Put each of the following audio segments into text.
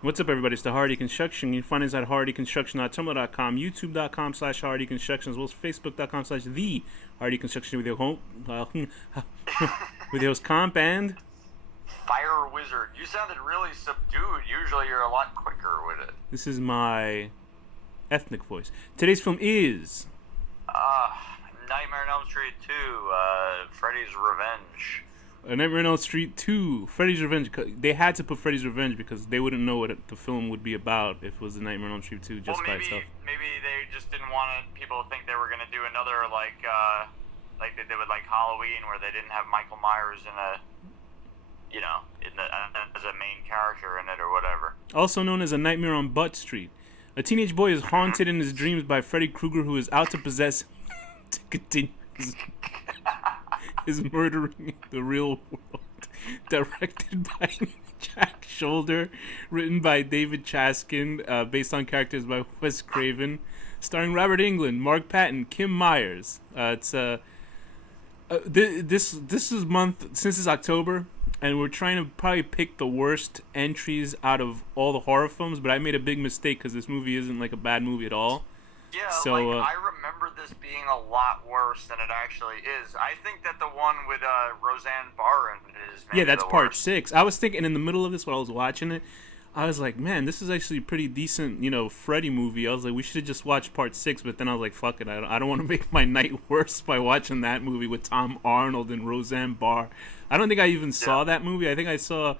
What's up, everybody? It's the Hardy Construction. You can find us at hardyconstruction.tumblr.com, youtube.com/hardyconstruction, as well as facebook.com/the Hardy Construction with your home, with your host Comp and Fire Wizard. You sounded really subdued. Usually you're a lot quicker with it. this is my ethnic voice. Today's film is Nightmare on Elm Street 2, Freddy's Revenge. A Nightmare on Elm Street 2, Freddy's Revenge. They had to put Freddy's Revenge because they wouldn't know what the film would be about if it was a Nightmare on Elm Street 2 just by itself. Maybe they just didn't want people to think they were going to do another like they did with like Halloween, where they didn't have Michael Myers as a main character in it or whatever. Also known as A Nightmare on Butt Street. A teenage boy is haunted in his dreams by Freddy Krueger, who is out to possess to continue his murdering in the real world. Directed by Jack Shoulder, written by David Chaskin, based on characters by Wes Craven, starring Robert Englund, Mark Patton, Kim Myers. This is month since it's October, and we're trying to probably pick the worst entries out of all the horror films. But I made a big mistake because this movie isn't like a bad movie at all. Yeah, so, I remember this being a lot worse than it actually is. I think that the one with Roseanne Barr in it is maybe that's the part worst. 6. I was thinking in the middle of this while I was watching it, I was like, man, this is actually a pretty decent, Freddy movie. I was like, we should have just watched part 6, but then I was like, fuck it, I don't want to make my night worse by watching that movie with Tom Arnold and Roseanne Barr. I don't think I even saw that movie. I think I saw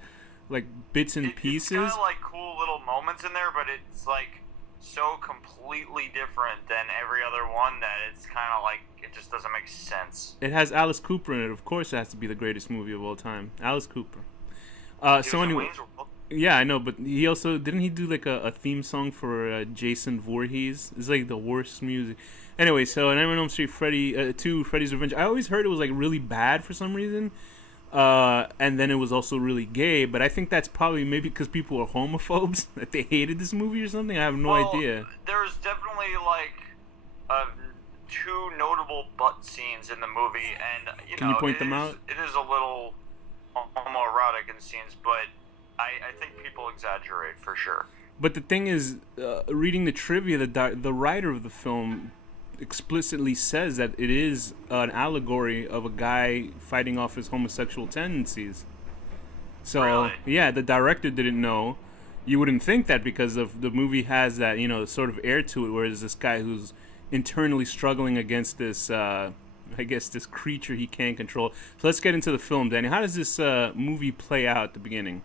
like bits and pieces. It's kind of like cool little moments in there, but it's like so completely different than every other one that it's kind of like it just doesn't make sense. It has Alice Cooper in it. Of course, it has to be the greatest movie of all time. Alice Cooper. So anyway, yeah, I know, but he also didn't he do like a theme song for Jason Voorhees? It's like the worst music. Anyway, so Nightmare on Elm Street 2, Freddy's Revenge. I always heard it was like really bad for some reason. And then it was also really gay, but I think that's probably maybe because people are homophobes that they hated this movie or something. I have no idea. There's definitely like 2 notable butt scenes in the movie, and Can you point them out? It is a little homoerotic in scenes, but I think people exaggerate for sure. But the thing is, reading the trivia, the writer of the film explicitly says that it is an allegory of a guy fighting off his homosexual tendencies. So, really? Yeah, the director didn't know. You wouldn't think that because of the movie has that, sort of air to it, where there's this guy who's internally struggling against this, this creature he can't control. So let's get into the film, Danny. How does this movie play out at the beginning?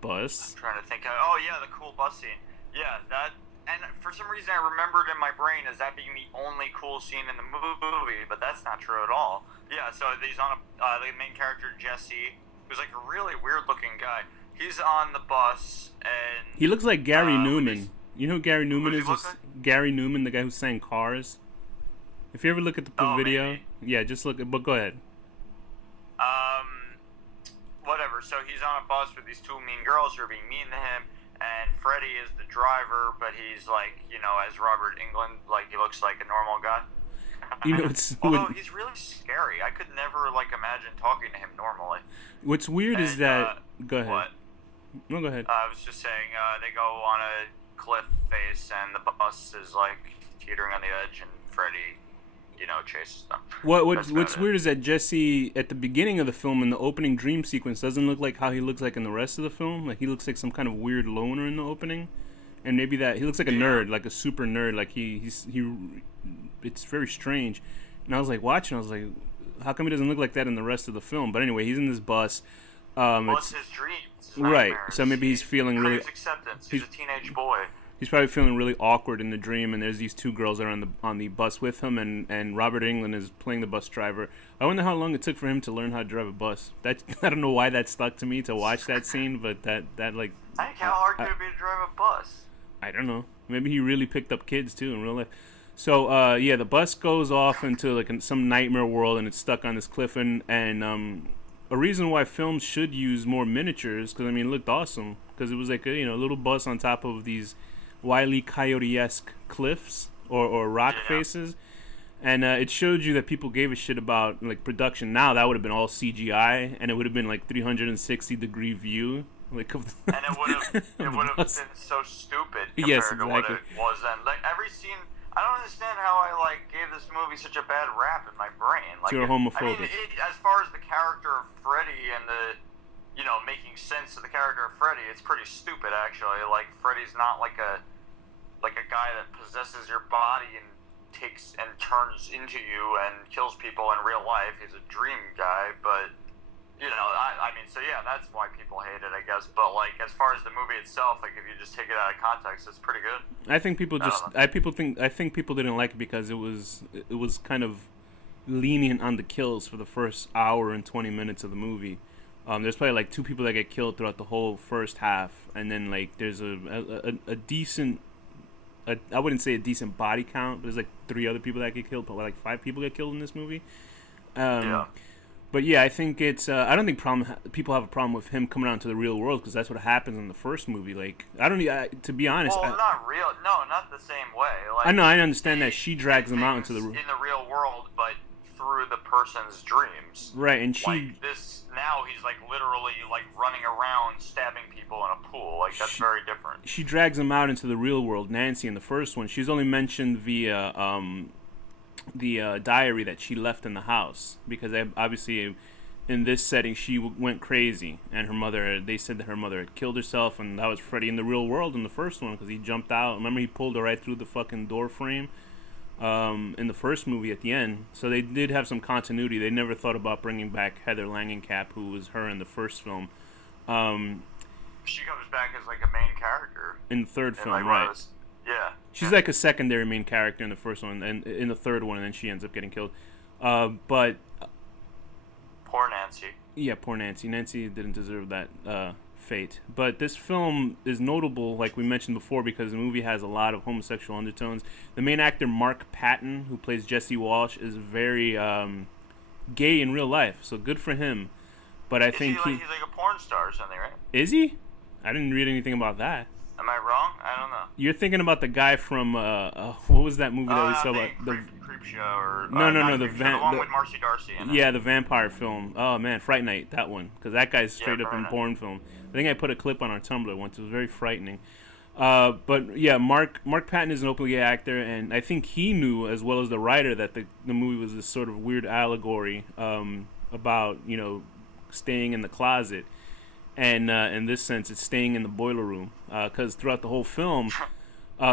Bus. I'm trying to think. Oh, yeah, the cool bus scene. Yeah, that. And for some reason, I remembered in my brain as that being the only cool scene in the movie, but that's not true at all. Yeah, so he's on the main character, Jesse, who's like a really weird-looking guy. He's on the bus, and he looks like Gary Newman. You know who Gary Newman is? Like? Gary Newman, the guy who sang Cars. If you ever look at the video, maybe. Yeah, just look. But go ahead. Whatever. So he's on a bus with these 2 mean girls who are being mean to him. And Freddy is the driver, but he's like, as Robert Englund, like he looks like a normal guy. Although he's really scary. I could never imagine talking to him normally. What's weird is that. Go ahead. What? No, go ahead. I was just saying they go on a cliff face, and the bus is like teetering on the edge, and Freddy, chases them. What's weird is that Jesse, at the beginning of the film, in the opening dream sequence, doesn't look like how he looks like in the rest of the film. Like, he looks like some kind of weird loner in the opening. And maybe that, he looks like a nerd, like a super nerd. Like, it's very strange. And I was like, watching, I was like, how come he doesn't look like that in the rest of the film? But anyway, he's in this bus. It's his dreams. Right, so maybe he's feeling really... acceptance. He's a teenage boy. He's probably feeling really awkward in the dream, and there's these 2 girls that are on the bus with him, and Robert Englund is playing the bus driver. I wonder how long it took for him to learn how to drive a bus. I don't know why that stuck to me to watch that scene, but that like. I think how hard could it be to drive a bus? I don't know. Maybe he really picked up kids too in real life. So the bus goes off into some nightmare world, and it's stuck on this cliff, and a reason why films should use more miniatures, because it looked awesome, because it was like a little bus on top of these Wile E. Coyote-esque cliffs or rock faces, and it showed you that people gave a shit about production. Now that would have been all CGI, and it would have been 360 degree view, Like, and it would have been so stupid compared yes, to what it was then. Like every scene, I don't understand how I like gave this movie such a bad rap in my brain. Like, you're homophobic. I mean, as far as the character of Freddy and the, making sense of the character of Freddy, it's pretty stupid actually. Like Freddy's not like a guy that possesses your body and takes and turns into you and kills people in real life. He's a dream guy, but I mean, so yeah, that's why people hate it, I guess. But like, as far as the movie itself, like if you just take it out of context, it's pretty good. I think people I think people didn't like it because it was kind of lenient on the kills for the first hour and 20 minutes of the movie. There's probably like 2 people that get killed throughout the whole first half, and then like there's a decent. I wouldn't say a decent body count, but there's like 3 other people that get killed, but like 5 people get killed in this movie. Yeah. But yeah, I think it's. I don't think people have a problem with him coming out into the real world because that's what happens in the first movie. Like, I don't. To be honest. Well, not real. No, not the same way. Like, I know. I understand that she drags him out into the real world, but through the person's dreams. Right, and she. Like this now, he's like literally like running around stabbing people in a pool. Like that's very different. She drags him out into the real world. Nancy in the first one, she's only mentioned via the diary that she left in the house because obviously in this setting she went crazy and her mother. They said that her mother had killed herself, and that was Freddy in the real world in the first one because he jumped out. Remember, he pulled her right through the fucking door frame. In the first movie at the end, so they did have some continuity. They never thought about bringing back Heather Langenkamp, who was her in the first film. She comes back as like a main character in the third film, like right? Yeah, she's like a secondary main character in the first one, and in the third one, and then she ends up getting killed. But poor Nancy. Yeah, poor Nancy. Nancy didn't deserve that fate. But this film is notable, like we mentioned before, because the movie has a lot of homosexual undertones. The main actor, Mark Patton, who plays Jesse Walsh, is very gay in real life, so good for him. But I think he's like a porn star or something, right? Is he? I didn't read anything about that. Am I wrong? I don't know. You're thinking about the guy from what was that movie that we saw about the Creep Show or no the one with Marcy Darcy in it. Yeah, the vampire film. Oh man, Fright Night, that one, because that guy's straight up in porn film. I think I put a clip on our Tumblr once. It was very frightening. But yeah, Mark Patton is an openly gay actor, and I think he knew as well as the writer that the movie was this sort of weird allegory about staying in the closet. And in this sense, it's staying in the boiler room. Because throughout the whole film,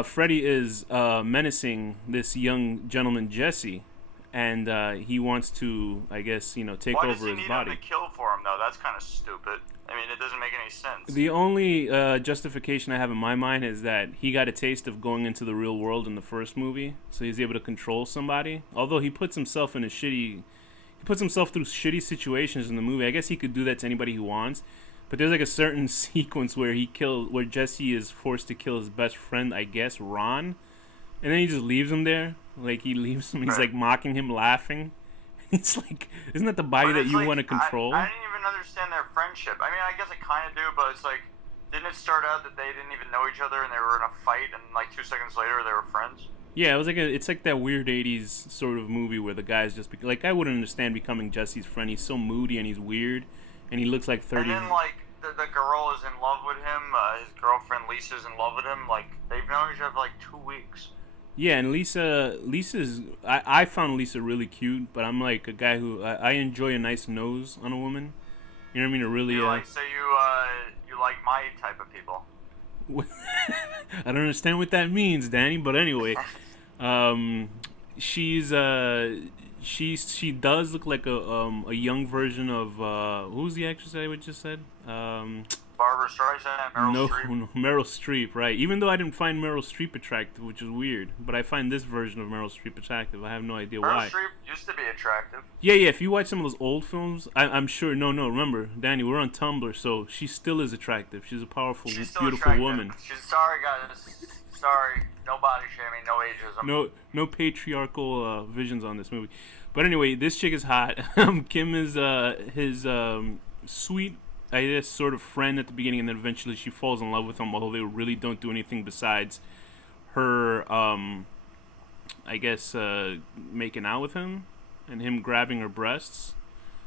Freddy is menacing this young gentleman, Jesse. And he wants to, I guess, take over his body. Why does he need him to kill for him, though? That's kind of stupid. I mean, it doesn't make any sense. The only justification I have in my mind is that he got a taste of going into the real world in the first movie. So he's able to control somebody. Although he puts himself through shitty situations in the movie. I guess he could do that to anybody he wants. But there's like a certain sequence where where Jesse is forced to kill his best friend, I guess, Ron, and then he just leaves him there. Like he leaves him, he's like mocking him, laughing. It's like, isn't that the body that you want to control? I didn't even understand their friendship. I mean, I guess I kind of do, but it's like, didn't it start out that they didn't even know each other and they were in a fight, and like 2 seconds later they were friends? Yeah, it was like it's like that weird '80s sort of movie where the guy's just like, I wouldn't understand becoming Jesse's friend. He's so moody and he's weird, and he looks like 30. And then like. The girl is in love with him. His girlfriend Lisa's in love with him. Like they've known each other for like 2 weeks. Yeah, and Lisa's. I found Lisa really cute, but I'm like a guy who I enjoy a nice nose on a woman. You know what I mean? A really. You like you like my type of people. I don't understand what that means, Danny. But anyway, she does look like a young version of who's the actress I just said? Barbara Streisand, Meryl Streep. No, Meryl Streep, right? Even though I didn't find Meryl Streep attractive, which is weird, but I find this version of Meryl Streep attractive. I have no idea why. Meryl Streep used to be attractive. Yeah. If you watch some of those old films, I'm sure. No. Remember, Danny, we're on Tumblr, so she still is attractive. She's a powerful, beautiful attractive. Woman. Sorry, guys. Sorry. No body shaming. No ageism. No patriarchal visions on this movie. But anyway, this chick is hot. Kim is his sweet, I guess, sort of friend at the beginning, and then eventually she falls in love with him, although they really don't do anything besides her, I guess, making out with him and him grabbing her breasts.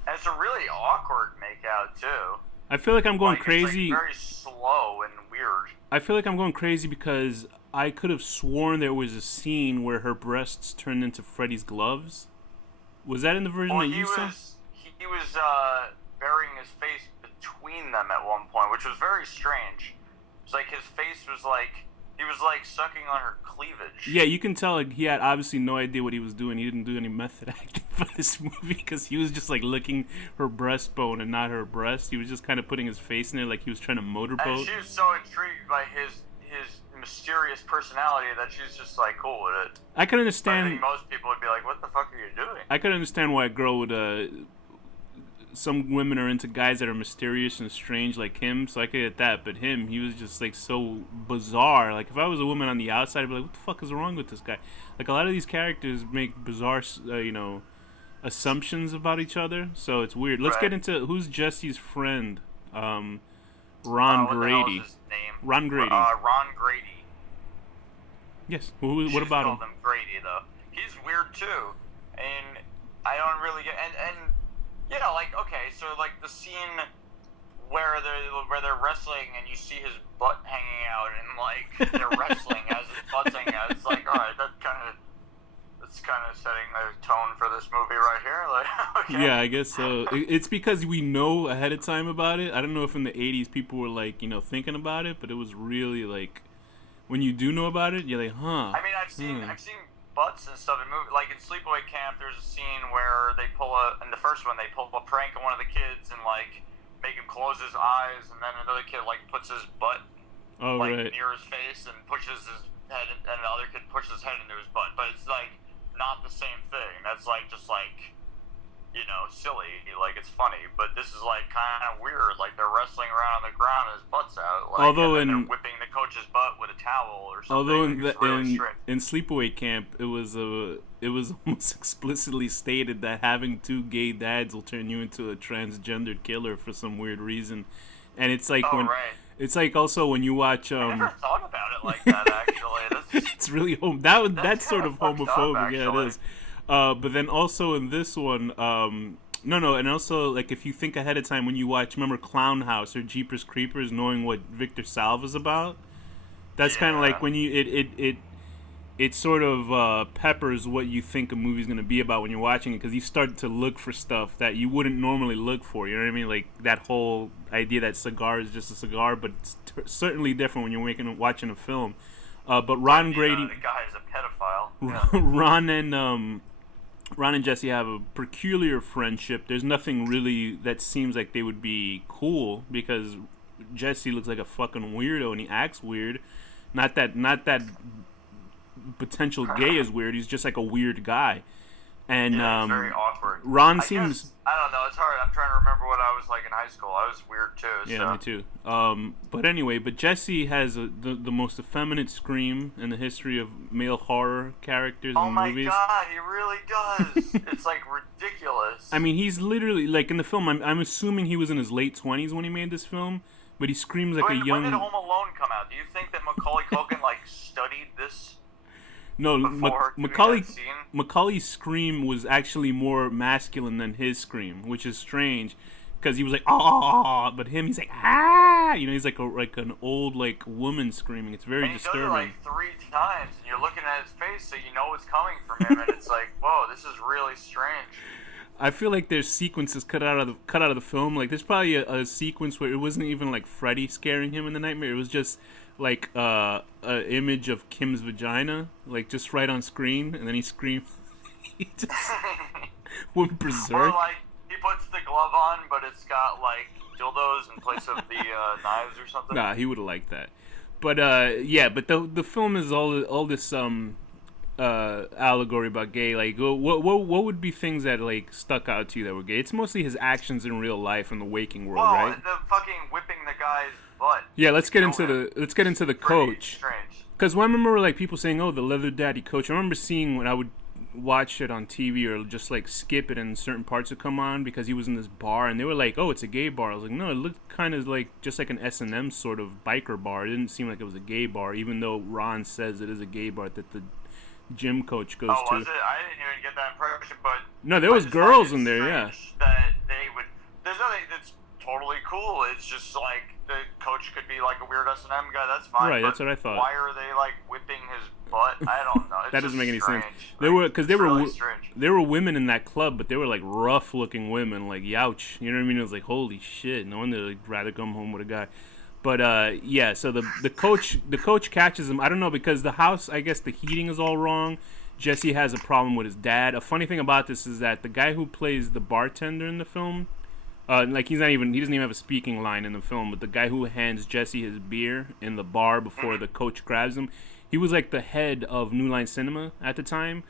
And it's a really awkward makeout, too. I feel like I'm going Like, crazy. It's like very slow and weird. I feel like I'm going crazy because I could have sworn there was a scene where her breasts turned into Freddy's gloves. Was that in the version Well, that you saw? he was burying his face between them at one point, which was very strange. It's like his face was like he was like sucking on her cleavage. Yeah, you can tell like, he had obviously no idea what he was doing. He didn't do any method acting for this movie because he was just like licking her breastbone and not her breast. He was just kind of putting his face in there like he was trying to motorboat. And she was so intrigued by his mysterious personality that she's just like cool with it. I could I understand. think most people would be like, "What the fuck are you doing?" I could understand why a girl would. Some women are into guys that are mysterious and strange like him, so I could get that. But him, he was just like so bizarre. Like if I was a woman on the outside, I'd be like, "What the fuck is wrong with this guy?" Like a lot of these characters make bizarre, assumptions about each other. So it's weird. Let's get into who's Jesse's friend. Ron Grady. What the hell is his name? Ron Grady. Ron Grady. Yes. What about him? Called him Grady though. He's weird too, and I don't really get and. You know, like, okay, so, like, the scene where they're wrestling and you see his butt hanging out and, like, they're wrestling as his butt's hanging out, it's like, alright, that's kind of setting the tone for this movie right here, like, okay. Yeah, I guess so. It's because we know ahead of time about it. I don't know if in the 80s people were, like, thinking about it, but it was really, like, when you do know about it, you're like, huh. I mean, I've seen butts and stuff in movies. Like in Sleepaway Camp, there's a scene where they in the first one, they pull a prank on one of the kids and like make him close his eyes, and then another kid like puts his butt near his face and pushes his head, and the other kid pushes his head into his butt. But it's like not the same thing. That's like just like silly. Like it's funny, but this is like kind of weird. Like they're wrestling around on the ground, and his butt's out. Like, although and they're whipping the coach's butt with a towel or something. Although in Sleepaway Camp, it was almost explicitly stated that having two gay dads will turn you into a transgendered killer for some weird reason, and it's like it's like also when you watch. I never thought about it like that. Actually, it's really that's sort of homophobic. Yeah, it is. But then also in this one, and also like if you think ahead of time when you watch, remember Clown House or Jeepers Creepers, knowing what Victor Salva's about, that's kind of like when you it sort of peppers what you think a movie's gonna be about when you're watching it, because you start to look for stuff that you wouldn't normally look for. You know what I mean? Like that whole idea that cigar is just a cigar, but it's certainly different when you're watching a film. But Ron Grady, the guy is a pedophile. Yeah. Ron and Jesse have a peculiar friendship. There's nothing really that seems like they would be cool, because Jesse looks like a fucking weirdo and he acts weird. Not that potential gay is weird. He's just like a weird guy. And he's very awkward. Ron I seems. Guess, I don't know. It's hard. I'm trying to remember what I was like in high school. I was weird too. Yeah, me too. But anyway, Jesse has the most effeminate scream in the history of male horror characters in movies. Oh my god, he really does. It's like ridiculous. I mean, he's literally like in the film. I'm assuming he was in his late 20s when he made this film, but he screams like a young. When did Home Alone come out? Do you think that Macaulay Culkin like studied this? No, Macaulay's scream was actually more masculine than his scream, which is strange, because he was like ah, but he's like ah, he's like an old like woman screaming. It's very disturbing. He does it like 3 times, and you're looking at his face, so you know what's coming from him, and it's like, whoa, this is really strange. I feel like there's sequences cut out of the film. Like there's probably a sequence where it wasn't even like Freddy scaring him in the nightmare. It was just like a image of Kim's vagina, like just right on screen, and then he screams. He just went berserk. Or like he puts the glove on, but it's got like dildos in place of the knives or something. Nah, he would have liked that. But but the film is all this allegory about gay. Like what would be things that like stuck out to you that were gay? It's mostly his actions in real life in the waking world, right? The fucking whipping the guy's butt. Yeah, let's get into the coach. Because I remember like people saying, "Oh, the leather daddy coach." I remember seeing when I would watch it on TV or just like skip it and certain parts would come on because he was in this bar and they were like, "Oh, it's a gay bar." I was like, "No, it looked kind of like just like an S&M sort of biker bar. It didn't seem like it was a gay bar, even though Ron says it is a gay bar that the gym coach goes to." Oh, was it? I didn't even get that impression, but no, there was girls in there. Yeah, that they would. There's nothing that's totally cool cool. It's just like the coach could be like a weird S&M guy. That's fine. Right, that's what I thought. Why are they like whipping his butt? I don't know. It's that doesn't make any strange. sense. There were really there were women in that club, but they were like rough looking women, like youch. You know what I mean? It was like holy shit. No wonder they'd rather come home with a guy. But yeah, so the coach catches him. I don't know, because the house, I guess the heating is all wrong. Jesse has a problem with his dad. A funny thing about this is that the guy who plays the bartender in the film, like he doesn't even have a speaking line in the film, but the guy who hands Jesse his beer in the bar before the coach grabs him, he was like the head of New Line Cinema at the time.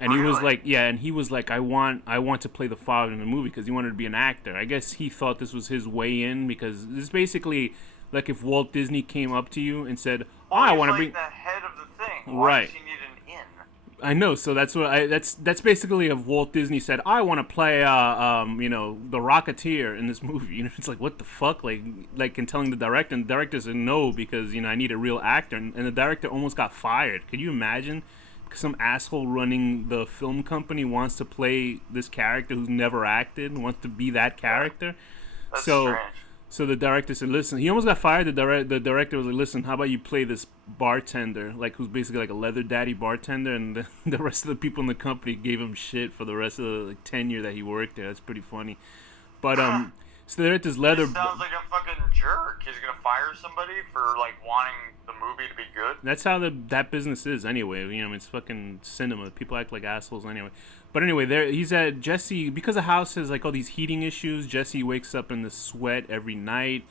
And he was like, yeah, and he was like, I want to play the father in the movie because he wanted to be an actor. I guess he thought this was his way in, because this is basically like if Walt Disney came up to you and said, "Oh, I want to be the head of the thing." Why does he need an in? I know, so that's what that's basically if Walt Disney said, "I want to play the Rocketeer in this movie." You know, it's like, what the fuck, like in telling the director, and the director said no because I need a real actor, and the director almost got fired. Could you imagine? Some asshole running the film company wants to play this character who's never acted, wants to be that character. That's so strange. So the director said, listen, he almost got fired. The director was like, listen, how about you play this bartender, like who's basically like a leather daddy bartender, and the rest of the people in the company gave him shit for the rest of the tenure that he worked there. That's pretty funny. But so they're at this leather. He sounds like a fucking jerk. He's gonna fire somebody for like wanting the movie to be good. That's how that business is anyway. It's fucking cinema. People act like assholes anyway. But anyway, he's at Jesse, because the house has like all these heating issues. Jesse wakes up in the sweat every night,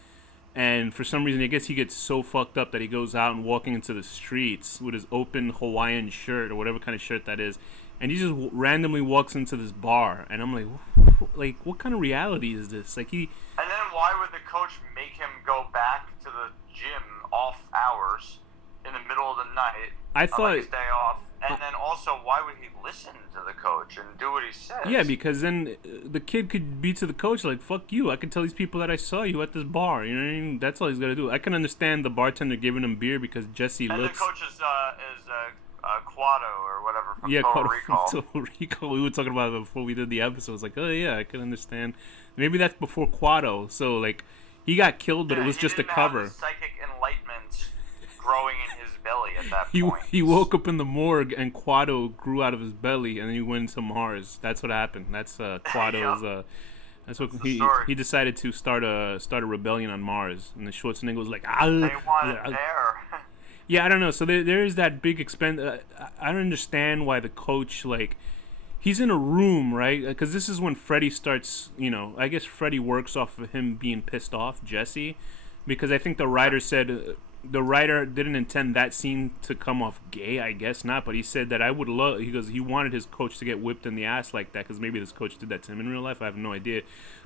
and for some reason, I guess he gets so fucked up that he goes out and walking into the streets with his open Hawaiian shirt or whatever kind of shirt that is, and he just randomly walks into this bar, and I'm like, what kind of reality is this? Like he. And then why would the coach make him go back to the gym off hours in the middle of the night? I thought his day off. And then also, why would he listen to the coach and do what he says? Yeah, because then the kid could be to the coach like, fuck you, I can tell these people that I saw you at this bar. You know what I mean? That's all he's got to do. I can understand the bartender giving him beer because Jesse looks... And the coach is Quado or whatever from yeah, Total Quado Recall. From Total Recall. We were talking about it before we did the episode. It's like, oh yeah, I can understand. Maybe that's before Quado. So, like, he got killed, but it was just a cover. Have the psychic enlightenment growing in his belly at that point. He woke up in the morgue and Quado grew out of his belly, and then he went to Mars. That's what happened. That's Quado's. Yep. That's what he decided to start a rebellion on Mars, and the Schwarzenegger was like, they want it there. Yeah, I don't know. So there is that big expense. I don't understand why the coach, like, he's in a room, right? Because this is when Freddy starts. I guess Freddy works off of him being pissed off Jesse, because I think the writer said. The writer didn't intend that scene to come off gay, I guess not, but he said that I would love, he goes, he wanted his coach to get whipped in the ass like that, because maybe this coach did that to him in real life, I have no idea.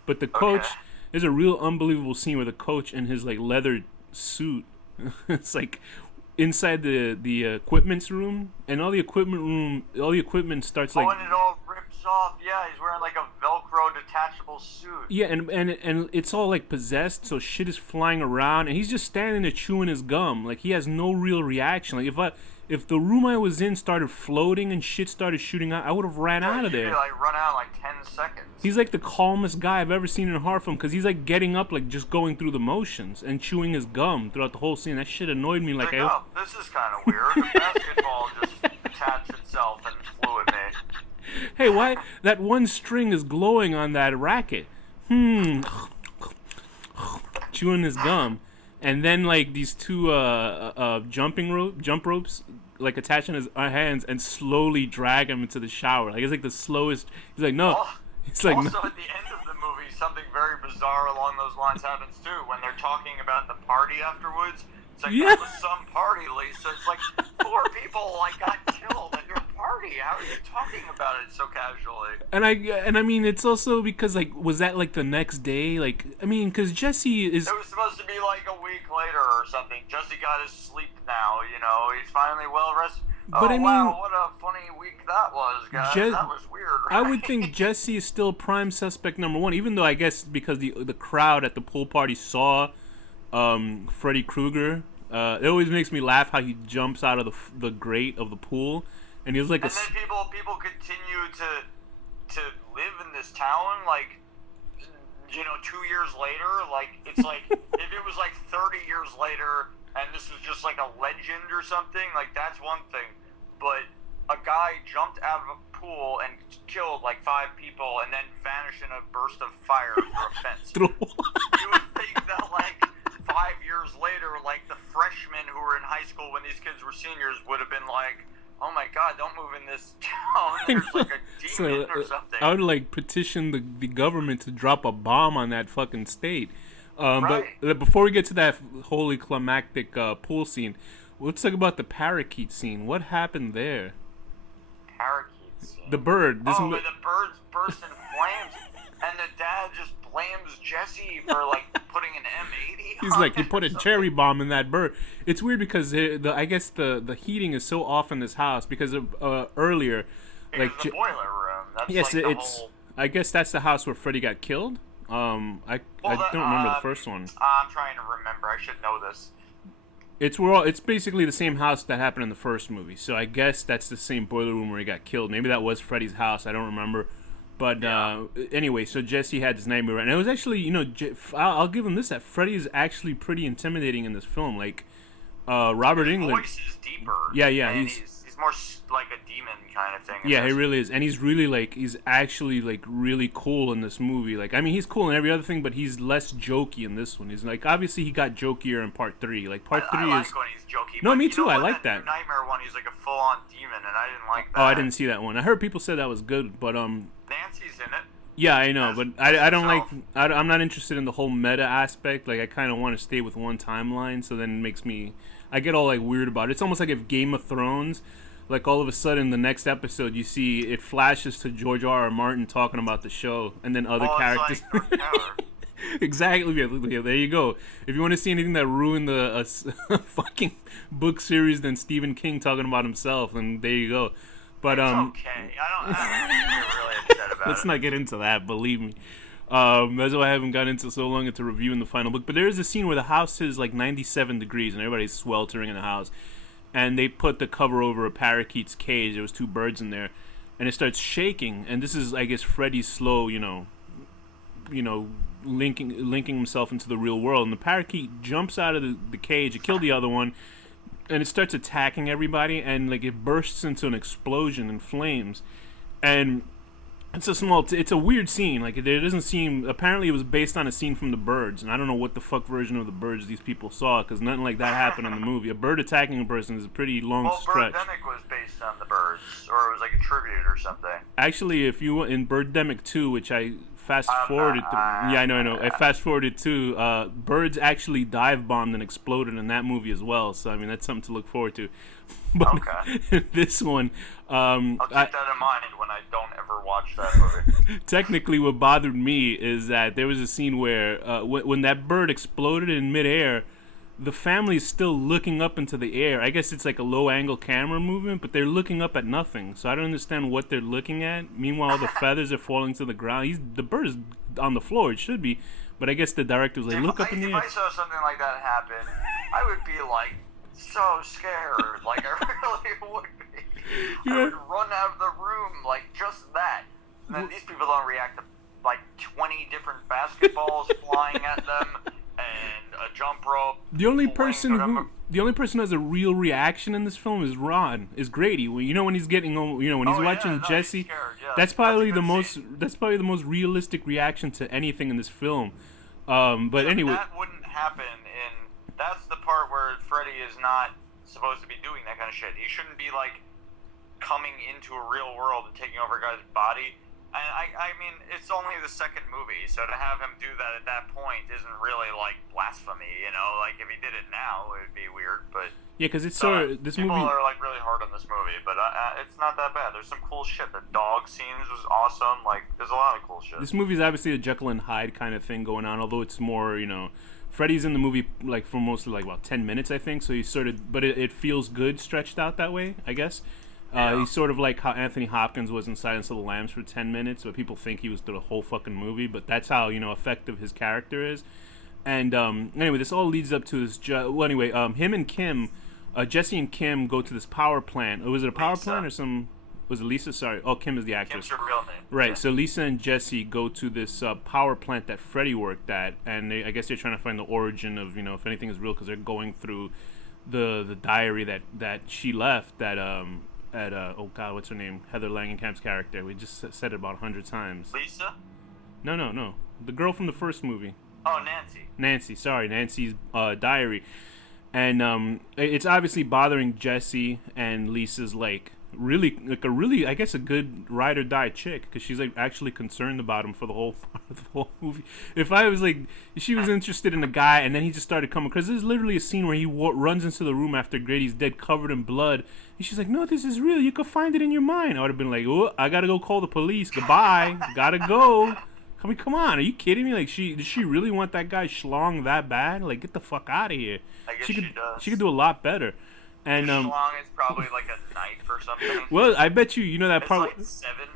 But the coach, there's a real unbelievable scene where the coach in his, like, leather suit, it's like, inside the equipment's room, and all the equipment starts, like... Oh, and it all rips off, yeah, he's wearing, like, a Velcro detachable suit. Yeah, and it's all, like, possessed, so shit is flying around, and he's just standing there chewing his gum. Like, he has no real reaction. Like, if the room I was in started floating and shit started shooting out, I would have ran out of there. Like, run out in, like, 10 seconds. He's, like, the calmest guy I've ever seen in a horror film, because he's, like, getting up, like, just going through the motions and chewing his gum throughout the whole scene. That shit annoyed me. Like, oh, this is kind of weird. The basketball just attached itself and flew at me. Hey, why that one string is glowing on that racket? Chewing his gum, and then like these two jump ropes like attaching his hands and slowly drag him into the shower. Like it's like the slowest. He's like no. It's like also at the end of the movie, something very bizarre along those lines happens too. When they're talking about the party afterwards, it's like that was some party, Lisa. It's like 4 people like got killed at your party. How are you talking about it so casually? And I mean, it's also because like, was that like the next day? Like, I mean, because Jesse is. It was supposed to be like a week later or something. Jesse got his sleep now. He's finally well rested. But I mean, wow, what a funny week that was, guys. That was weird. Right? I would think Jesse is still prime suspect number 1, even though I guess because the crowd at the pool party saw Freddy Krueger. It always makes me laugh how he jumps out of the grate of the pool, and he was like. And then people continue to live in this town. Like you know, 2 years later, like, it's like, if it was like 30 years later and this was just like a legend or something, like, that's one thing. But a guy jumped out of a pool and killed like 5 people and then vanished in a burst of fire through a fence. You would think that, like, 5 years later, like, the freshmen who were in high school when these kids were seniors would have been like, oh my god, don't move in this town. There's like a demon or something. I would like petition the government to drop a bomb on that fucking state. Right. But before we get to that holy climactic pool scene, let's talk about the parakeet scene. What happened there? Parakeet scene? The bird. Where the birds burst in flames, and the dad just blames Jesse for like putting an M80. He's like, you put a cherry bomb in that bird. It's weird because I guess the heating is so off in this house because of earlier, because like the boiler room. That's yes, like it's. I guess that's the house where Freddy got killed. I don't remember the first one. I'm trying to remember. I should know this. It's basically the same house that happened in the first movie. So I guess that's the same boiler room where he got killed. Maybe that was Freddy's house. I don't remember. But anyway, so Jesse had this nightmare, and it was actually, you know, I'll give him this, that Freddy is actually pretty intimidating in this film. Like, Robert Englund. His voice is deeper. Yeah, he's more like a demon kind of thing. Yeah, he really is, and he's really like, he's actually like really cool in this movie. Like, I mean, he's cool in every other thing, but he's less jokey in this one. He's like, obviously he got jokier in part 3. Like part 3 I like is. when he's jokey. No, but me you too. know I what? like that. that. Nightmare one, he's like a full-on demon, and I didn't like that. Oh, I didn't see that one. I heard people say that was good, but Nancy's in it. Yeah, I know, but I don't like. I'm not interested in the whole meta aspect. Like, I kind of want to stay with one timeline, so then it makes me. I get all like weird about it. It's almost like if Game of Thrones, like all of a sudden the next episode you see it flashes to George R.R. Martin talking about the show, and then other characters. Like Exactly. Yeah, there you go. If you want to see anything that ruined the fucking book series, then Stephen King talking about himself, then there you go. But it's okay. I don't get really upset about let's not get into that. Believe me. That's why I haven't gotten into so long into reviewing the final book. But there is a scene where the house is like 97 degrees and everybody's sweltering in the house, and they put the cover over a parakeet's cage. There was 2 birds in there, and it starts shaking. And this is, I guess, Freddy's slow, you know, linking himself into the real world. And the parakeet jumps out of the cage. It killed the other one. And it starts attacking everybody, and like it bursts into an explosion in flames, and it's a weird scene. Like, it doesn't seem. Apparently, it was based on a scene from The Birds, and I don't know what the fuck version of The Birds these people saw, because nothing like that happened in the movie. A bird attacking a person is a pretty long stretch. Birdemic was based on The Birds, or it was like a tribute or something. Actually, if you in Birdemic 2, which I fast forwarded I know. I fast forwarded to birds actually dive bombed and exploded in that movie as well. So I mean, that's something to look forward to. But okay. This one, I'll keep that in mind when I don't ever watch that movie. Technically, what bothered me is that there was a scene where when that bird exploded in midair, the family is still looking up into the air. I guess it's like a low-angle camera movement, but they're looking up at nothing. So I don't understand what they're looking at. Meanwhile, the feathers are falling to the ground. The bird is on the floor. It should be. But I guess the director was like, look up in the air. If I saw something like that happen, I would be like so scared. Like, I really would be. Yeah. I would run out of the room, like, just that. And then these people don't react to, like, 20 different basketballs flying at them. And a jump rope. The only person who has a real reaction in this film is Grady. You know, when he's getting, you know, when he's watching Jesse. Yeah, that's probably the most realistic reaction to anything in this film. But anyway, that wouldn't happen that's the part where Freddy is not supposed to be doing that kind of shit. He shouldn't be like coming into a real world and taking over a guy's body. And I mean, it's only the second movie, so to have him do that at that point isn't really like blasphemy, you know? Like, if he did it now, it would be weird, but yeah, because it's this people movie. People are like really hard on this movie, but it's not that bad. There's some cool shit. The dog scenes was awesome. Like, there's a lot of cool shit. This movie is obviously a Jekyll and Hyde kind of thing going on, although it's more, you know, Freddy's in the movie like for mostly like about 10 minutes, I think. So he's sort of, but it feels good stretched out that way, I guess. He's sort of like how Anthony Hopkins was in Silence of the Lambs for 10 minutes, but people think he was through the whole fucking movie. But that's how, you know, effective his character is. And anyway, this all leads up to this. Him and Kim, Jesse and Kim go to this power plant. Was it a power plant or some? Was it Lisa? Sorry. Oh, Kim is the actress. Kim's her real name. Right. Yeah. So Lisa and Jesse go to this power plant that Freddy worked at, and I guess they're trying to find the origin of if anything is real, because they're going through the diary that she left at oh god, what's her name? Heather Langenkamp's character. We just said it about 100 times. Lisa? No. The girl from the first movie. Oh, Nancy. Nancy's diary. And it's obviously bothering Jesse, and Lisa's like really, I guess, a good ride or die chick, because she's like actually concerned about him for the whole movie. If I was like, she was interested in a guy, and then he just started coming, because there's literally a scene where he runs into the room after Grady's dead, covered in blood, and she's like, "No, this is real. You could find it in your mind." I would have been like, "Oh, I gotta go call the police. Goodbye. Gotta go." I mean, come on, are you kidding me? Like, did she really want that guy schlong that bad? Like, get the fuck out of here. I guess she does. She could do a lot better. And schlong is probably like a knife or something. Well, I bet you know that part. It's like 7.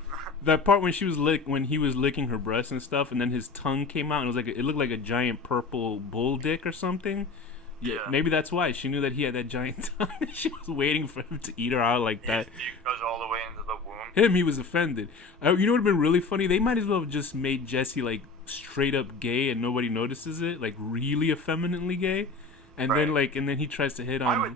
That part when he was licking her breasts and stuff, and then his tongue came out, and it looked like a giant purple bull dick or something. Yeah, maybe that's why she knew that he had that giant tongue. She was waiting for him to eat her out like that. His dick goes all the way into the womb. He was offended. You know what would have been really funny? They might as well have just made Jesse like straight up gay and nobody notices it, like really effeminately gay, and then he tries to hit on. I would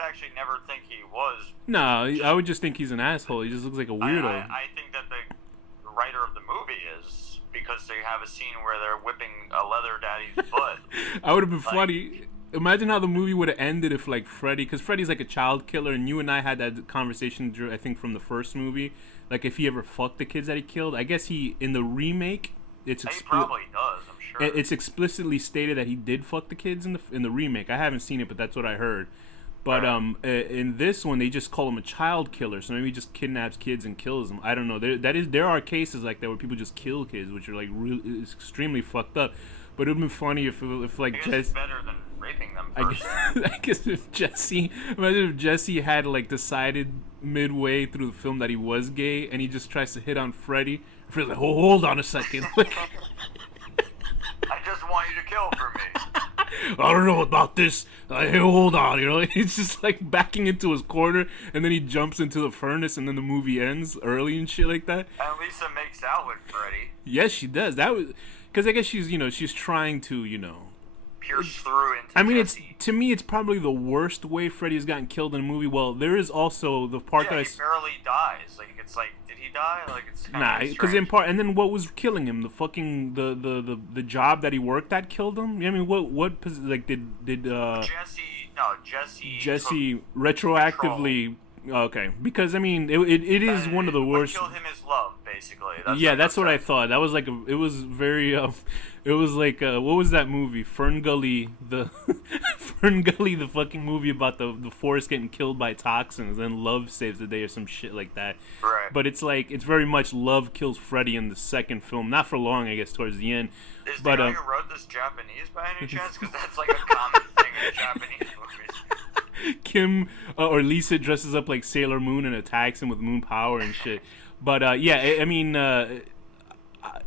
actually never think he was. No, I would just think he's an asshole. He just looks like a weirdo. I think that the writer of the movie is, because they have a scene where they're whipping a leather daddy's butt. I would have been funny. Imagine how the movie would have ended if, like, Freddy, because Freddy's like a child killer, and you and I had that conversation, I think, from the first movie. Like, if he ever fucked the kids that he killed. I guess in the remake, he probably does, I'm sure. It's explicitly stated that he did fuck the kids in the remake. I haven't seen it, but that's what I heard. But in this one, they just call him a child killer, so maybe he just kidnaps kids and kills them. I don't know. There are cases like that where people just kill kids, which are like really extremely fucked up. But it would have been funny if like Jesse. It's better than raping them first. I guess if Jesse had like decided midway through the film that he was gay, and he just tries to hit on Freddy. Freddy's like, hold on a second. I just want you to kill for me. I don't know about this. Hey, hold on, He's just like backing into his corner, and then he jumps into the furnace, and then the movie ends early and shit like that. And Lisa makes out with Freddy. Yes, she does. That was because I guess she's trying to pierce through into. I mean, Jesse. to me, it's probably the worst way Freddy's gotten killed in a movie. Well, there is also the part that he barely dies. Like, it's like, did he die? Like, it's nah, because in part, and then what was killing him? The fucking the job that he worked at killed him. I mean, what like did Jesse retroactively? Okay, because I mean, it is one of the worst. What killed him is love, basically. That's what I thought. That was like it was very. It was like what was that movie? Fern Gully, the fucking movie about the forest getting killed by toxins, and love saves the day or some shit like that. Right. But it's like it's very much love kills Freddy in the second film. Not for long, I guess, towards the end. Is the guy who wrote this Japanese by any chance? Because that's like a common thing in Japanese movies. Kim or Lisa dresses up like Sailor Moon and attacks him with moon power and shit. But I mean,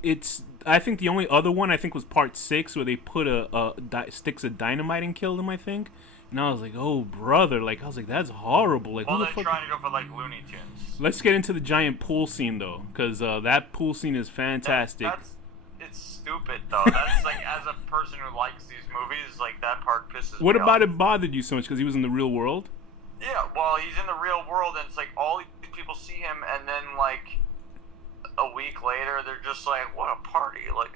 it's. I think the only other one was part 6 where they put sticks of dynamite and killed him. I think, and I was like, oh brother, like I was like, that's horrible. Like, well, they're trying to go for like Looney Tunes. Let's get into the giant pool scene though, because that pool scene is fantastic. It's stupid though. That's like, as a person who likes these movies, like that part pisses me off. What about it bothered you so much? Because he was in the real world? Yeah, well, he's in the real world, and it's like all these people see him, and then like a week later, they're just like, "What a party!" Like,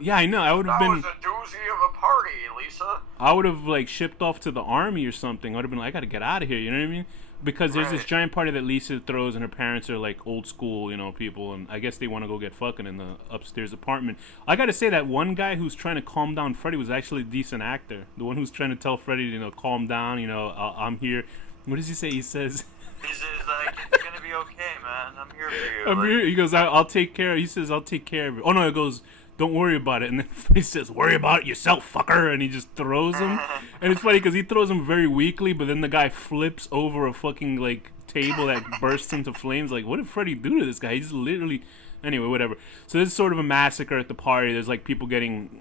yeah, I know. I would have been. That was a doozy of a party, Lisa. I would have like shipped off to the army or something. I would have been like, "I gotta get out of here." You know what I mean? Because there's this giant party that Lisa throws, and her parents are like old school, people, and I guess they want to go get fucking in the upstairs apartment. I gotta say that one guy who's trying to calm down Freddy was actually a decent actor. The one who's trying to tell Freddy, calm down. I'm here. What does he say? He says. He says like, it's gonna be okay, man. I'm here for you. I'm here. He goes, I'll take care. He says, I'll take care of it. Oh no, he goes, don't worry about it. And then he says, worry about it yourself, fucker. And he just throws him. And it's funny because he throws him very weakly, but then the guy flips over a fucking like table that bursts into flames. Like, what did Freddy do to this guy? He's literally. Anyway, whatever. So this is sort of a massacre at the party. There's like people getting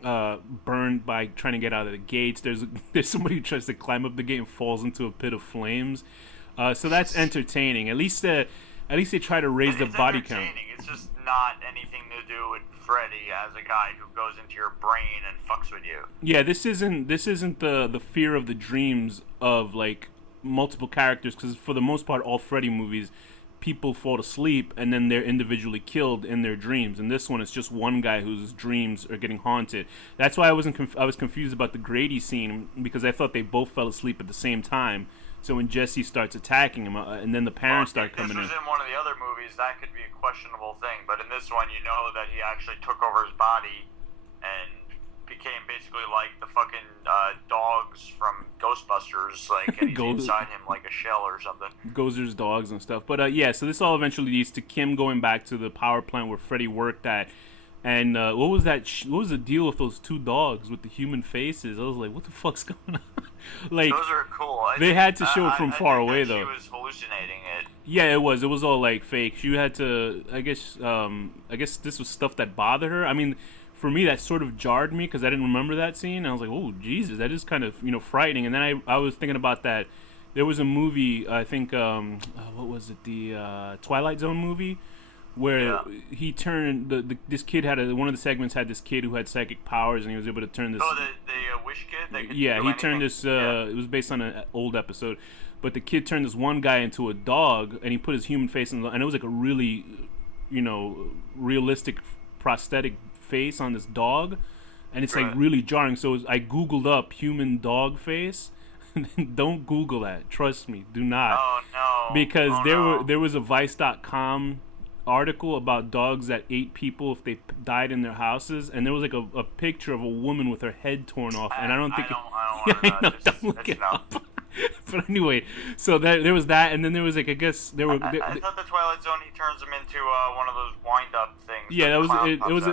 burned by trying to get out of the gates. There's somebody who tries to climb up the gate and falls into a pit of flames. So that's entertaining. At least At least they try to raise the It's body count. entertaining. It's just not anything to do with Freddy as a guy who goes into your brain and fucks with you. Yeah, this isn't the fear of the dreams of like multiple characters, because for the most part, all Freddy movies, people fall asleep and then they're individually killed in their dreams. And this one, it's just one guy whose dreams are getting haunted. That's why I was confused about the Grady scene, because I thought they both fell asleep at the same time. So when Jesse starts attacking him, and then the parents start coming in. If this was in one of the other movies, that could be a questionable thing. But in this one, you know that he actually took over his body and became basically like the fucking dogs from Ghostbusters, like, and he's inside him like a shell or something. Gozer's dogs and stuff. But yeah, so this all eventually leads to Kim going back to the power plant where Freddy worked at. And what was that? What was the deal with those two dogs with the human faces? I was like, what the fuck's going on? Like, those are cool. They had to show it from far away, though. She was hallucinating it. Yeah, it was. It was all like fake. She had to. I guess this was stuff that bothered her. I mean, for me, that sort of jarred me because I didn't remember that scene. I was like, oh Jesus, that is kind of frightening. And then I was thinking about that. There was a movie, I think, what was it? The Twilight Zone movie, where he turned this kid had one of the segments had this kid who had psychic powers, and he was able to turn this. Oh, the Wish Kid. That could yeah, do he anything? turned this. It was based on an old episode, but the kid turned this one guy into a dog, and he put his human face in, and it was like a really, realistic prosthetic face on this dog, and it's like really jarring. So I googled up human dog face. Don't Google that. Trust me, do not. Oh no. Because there was a Vice.com article about dogs that ate people if they died in their houses, and there was like a picture of a woman with her head torn off, and I don't don't look it up. But anyway, so there was that, and then there was like I thought the Twilight Zone, he turns them into one of those wind-up things. Yeah,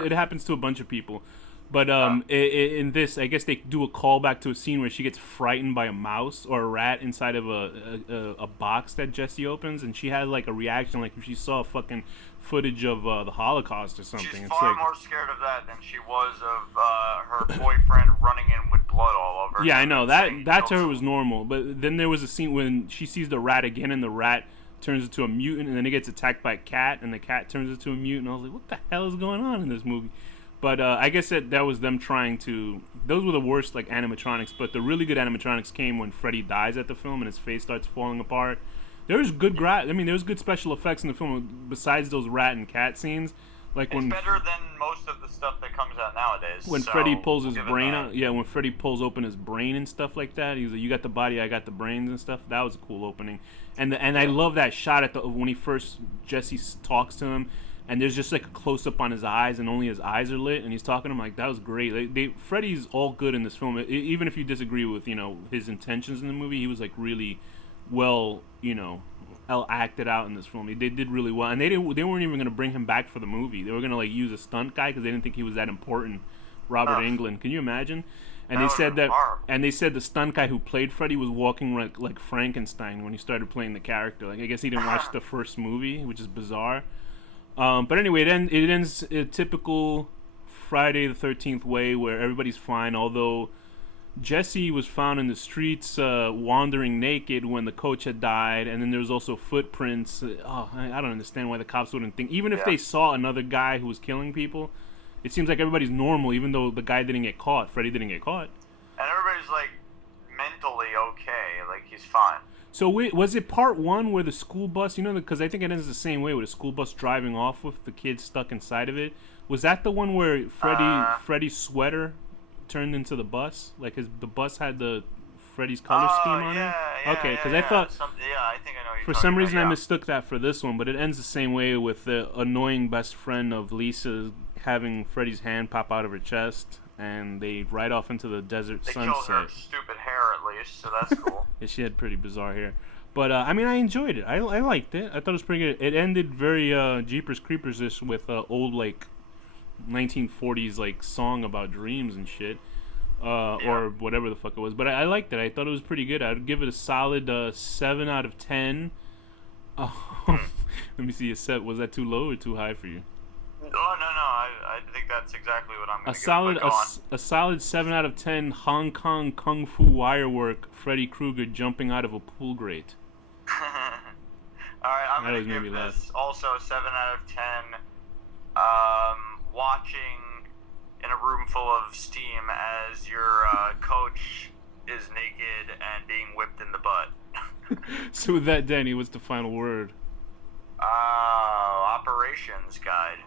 it happens to a bunch of people. But in this, I guess they do a callback to a scene where she gets frightened by a mouse or a rat inside of a box that Jesse opens, and she has like a reaction like if she saw fucking footage of the Holocaust or something. She's it's far like, more scared of that than she was of her boyfriend running in with blood all over. Yeah, I know that to her was normal. But then there was a scene when she sees the rat again, and the rat turns into a mutant, and then it gets attacked by a cat, and the cat turns into a mutant. I was like, what the hell is going on in this movie? But I guess that was them trying to. Those were the worst like animatronics. But the really good animatronics came when Freddy dies at the film and his face starts falling apart. There was good there was good special effects in the film besides those rat and cat scenes. Like it's better than most of the stuff that comes out nowadays. When Freddy pulls his brain out, when Freddy pulls open his brain and stuff like that, he's like, "You got the body, I got the brains" and stuff. That was a cool opening. And I love that shot when he first Jesse talks to him. And there's just like a close up on his eyes, and only his eyes are lit, and he's talking to him like that was great. Freddy's all good in this film. Even if you disagree with his intentions in the movie, he was like really well acted out in this film. They did really well, and they weren't even going to bring him back for the movie. They were going to like use a stunt guy because they didn't think he was that important. Robert Englund, can you imagine? And they said the stunt guy who played Freddy was walking like Frankenstein when he started playing the character. Like I guess he didn't watch the first movie, which is bizarre. But anyway, it ends a typical Friday the 13th way where everybody's fine, although Jesse was found in the streets wandering naked when the coach had died, and then there was also footprints. I don't understand why the cops wouldn't think. Even if they saw another guy who was killing people, it seems like everybody's normal, even though the guy didn't get caught. Freddy didn't get caught. And everybody's like mentally okay, like he's fine. So was it part one where the school bus, because I think it ends the same way with a school bus driving off with the kids stuck inside of it. Was that the one where Freddy's sweater turned into the bus? Like the bus had the Freddy's color scheme on it? Okay, because I thought... I think I know what you're for some reason I mistook that for this one, but it ends the same way with the annoying best friend of Lisa having Freddy's hand pop out of her chest. And they ride off into the desert sunset. They killed her stupid hair at least, so that's cool. Yeah, she had pretty bizarre hair. But, I enjoyed it. I liked it. I thought it was pretty good. It ended very Jeepers Creepers-ish with old, like, 1940s, like, song about dreams and shit. Or whatever the fuck it was. But I liked it. I thought it was pretty good. I'd give it a solid 7 out of 10. Let me see. Was that too low or too high for you? Oh, no, I think that's exactly what I'm going to give. A solid 7 out of 10 Hong Kong Kung Fu wirework Freddy Krueger jumping out of a pool grate. All right, I'm That gonna was give maybe this less. also a 7 out of 10. Watching in a room full of steam as your coach is naked and being whipped in the butt. So with that, Danny, what's the final word? Operations guide.